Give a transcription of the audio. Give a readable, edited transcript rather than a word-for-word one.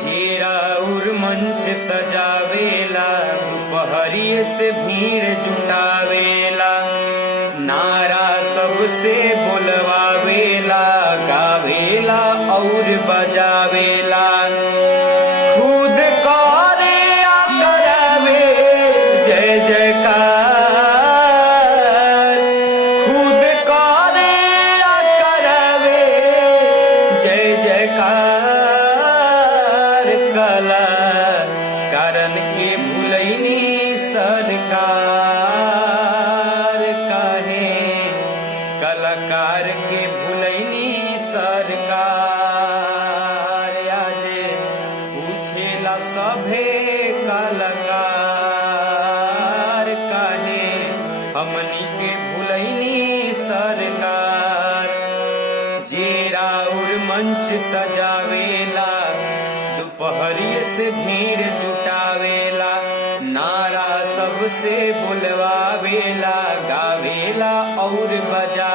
जेरा और मंच सजावेला, दोपहरिए से भीड़ जुटावेला, नारा सबसे बोलवावेला, गावेला और बजावेला, खुद करे या करावे जय जयकार, खुद करे या करावे जय जयकार, कला कारण के भुलैनी सरकार, काहे कलाकार के भुलैनी सरकार, आज पूछेला सभे कलाकार, काहे हमनी के भुलैनी सरकार। जेरा और मंच सजावेला, दोपहरिए से भीड़ जुटावेला, नारा सबसे बुलवावेला, गावेला और बजा